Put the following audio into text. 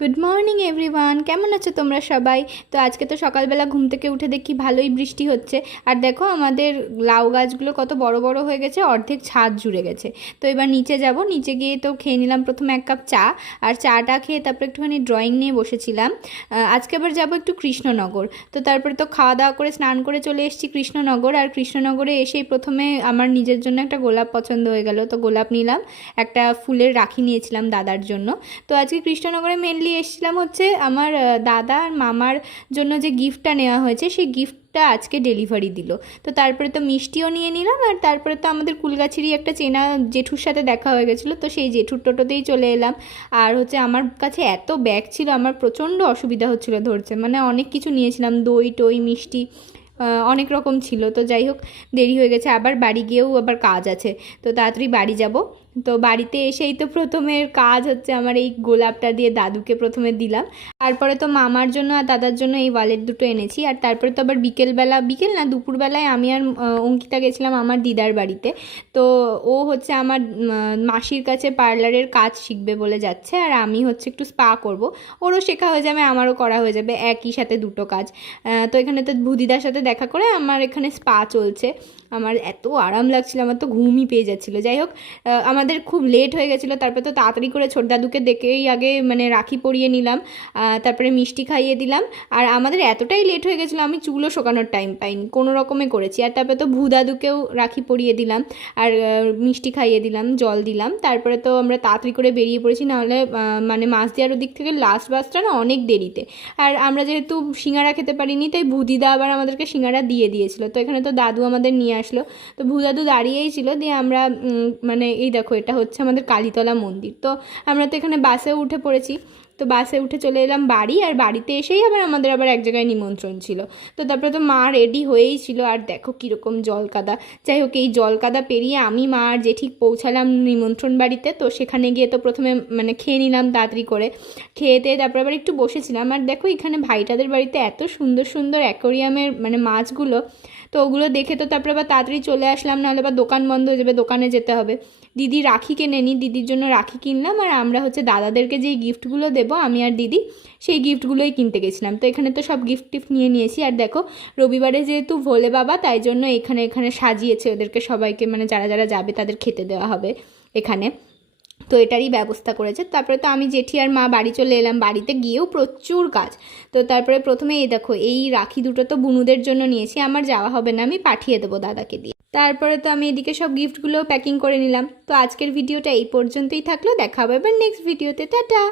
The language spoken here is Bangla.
গুড মর্নিং এভরিওয়ান, কেমন আছো তোমরা সবাই? তো আজকে তো সকালবেলা ঘুম থেকে উঠে দেখি ভালোই বৃষ্টি হচ্ছে। আর দেখো আমাদের লাউ গাছগুলো কত বড় বড় হয়ে গেছে, অর্ধেক ছাদ জুড়ে গেছে। তো এবার নিচে যাব, নিচে গিয়ে তো খেয়ে নিলাম প্রথমে এক কাপ চা। আর চাটা খেয়ে তারপর একটুখানি ড্রয়িং নিয়ে বসেছিলাম। আজকে আবার যাব একটু কৃষ্ণনগর। তো তারপরে তো খাওয়া দাওয়া করে স্নান করে চলে এসেছি কৃষ্ণনগর। আর কৃষ্ণনগরে এসেই প্রথমে আমার নিজের জন্য একটা গোলাপ পছন্দ হয়ে গেল, তো গোলাপ নিলাম। একটা ফুলের রাখি নিয়েছিলাম দাদার জন্য। তো আজকে কৃষ্ণনগরে মেনলি এসেছিলাম হচ্ছে আমার দাদা আর মামার জন্য যে গিফটটা নেওয়া হয়েছে সেই গিফটটা আজকে ডেলিভারি দিল। তো তারপরে তো মিষ্টিও নিয়ে নিলাম। আর তারপরে তো আমাদের কুলগাছিরই একটা চেনা জেঠুর সাথে দেখা হয়ে গেছিলো, তো সেই জেঠুর টোটোতেই চলে এলাম। আর হচ্ছে আমার কাছে এত ব্যাগ ছিল, আমার প্রচণ্ড অসুবিধা হচ্ছিলো ধরছে, মানে অনেক কিছু নিয়েছিলাম, দই টই মিষ্টি অনেক রকম ছিল। তো যাই হোক, দেরি হয়ে গেছে, আবার বাড়ি গিয়েও আবার কাজ আছে, তো তাড়াতাড়ি বাড়ি যাব। তো বাড়িতে এসেই তো প্রথমের কাজ হচ্ছে আমার এই গোলাপটা দিয়ে দাদুকে প্রথমে দিলাম। তারপরে তো মামার জন্য আর দাদার জন্য এই ওয়ালেট দুটো এনেছি। আর তারপরে তো আবার বিকেলবেলা, বিকেল না দুপুরবেলায় আমি আর অঙ্কিতা গেছিলাম আমার দিদার বাড়িতে। তো ও হচ্ছে আমার মাসির কাছে পার্লারের কাজ শিখবে বলে যাচ্ছে, আর আমি হচ্ছে একটু স্পা করব। ওরও শেখা হয়ে যাবে, আমারও করা হয়ে যাবে, একই সাথে দুটো কাজ। তো এখানে তো ভুদিদার সাথে দেখা করে আমার এখানে স্পা চলছে। আমার এত আরাম লাগছিল, আমার তো ঘুমই পেয়ে যাচ্ছিলো। যাই হোক, আমাদের খুব লেট হয়ে গেছিলো, তারপরে তো তাড়াতাড়ি করে ছোট দাদুকে দেখেই আগে মানে রাখি পরিয়ে নিলাম, তারপরে মিষ্টি খাইয়ে দিলাম। আর আমাদের এতটাই লেট হয়ে গেছিলো আমি চুলও শোকানোর টাইম পাইনি, কোনো রকমে করেছি। আর তারপরে তো ভূ দাদুকেও রাখি পরিয়ে দিলাম, আর মিষ্টি খাইয়ে দিলাম, জল দিলাম। তারপরে তো আমরা তাড়াতাড়ি করে বেরিয়ে পড়েছি, নাহলে মানে মাঝদিয়ার ওদিক থেকে লাস্ট বাসটা না অনেক দেরিতে। আর আমরা যেহেতু সিঙ্গারা খেতে পারিনি, তাই ভূদিদা আবার আমাদেরকে সিঙ্গারা দিয়ে দিয়েছিলো। তো এখানে তো দাদু আমাদের নিয়ে আসলো, তো ভূ দাদু দাঁড়িয়েই ছিল। দিয়ে আমরা মানে এই দেখো, এটা হচ্ছে আমাদের কালীতলা মন্দির। তো আমরা তো এখানে বাসেও উঠে পড়েছি, তো বাসে উঠে চলে এলাম বাড়ি। আর বাড়িতে এসেই আমাদের আবার এক জায়গায় নিমন্ত্রণ ছিল। তো তারপরে তো মা রেডি হয়েই ছিল, আর দেখো কীরকম জল কাদা। যাই হোক, এই জল কাদা পেরিয়ে আমি মা আর যে ঠিক পৌঁছালাম নিমন্ত্রণ বাড়িতে। তো সেখানে গিয়ে তো প্রথমে মানে খেয়ে নিলাম তাড়াতাড়ি করে, খেয়েতে তারপরে আবার একটু বসেছিলাম। আর দেখো এখানে ভাইটাদের বাড়িতে এত সুন্দর সুন্দর অ্যাকোরিয়ামের মানে মাছগুলো, তো ওগুলো দেখে তো তারপরে আবার তাড়াতাড়ি চলে আসলাম, নাহলে আবার দোকান বন্ধ হয়ে যাবে, দোকানে যেতে হবে। দিদি রাখি কেনেনি, দিদির জন্য রাখি কিনলাম। আর আমরা হচ্ছে দাদাদেরকে যেই গিফটগুলো দেবো আমি আর দিদি, সেই গিফটগুলোই কিনতে গেছিলাম। তো এখানে তো সব গিফট টিফট নিয়ে নিয়েছি। আর দেখো রবিবারে যেহেতু ভোলে বাবা, তাই জন্য এখানে এখানে সাজিয়েছে ওদেরকে সবাইকে, মানে যারা যারা যাবে তাদের খেতে দেওয়া হবে এখানে, তো এটারই ব্যবস্থা করেছে। তারপরে তো আমি জেঠি আর মা বাড়ি চলে এলাম, বাড়িতে গিয়েও প্রচুর কাজ। তো তারপরে প্রথমে এই দেখো, এই রাখি দুটো তো বুনুদের জন্য নিয়েছি, আমার যাওয়া হবে না, আমি পাঠিয়ে দেবো দাদাকে দিয়ে। তারপরে তো আমি এদিকে সব গিফটগুলোও প্যাকিং করে নিলাম। তো আজকের ভিডিওটা এই পর্যন্তই থাকলো, দেখা হবে এবার নেক্সট ভিডিওতে, টাটা।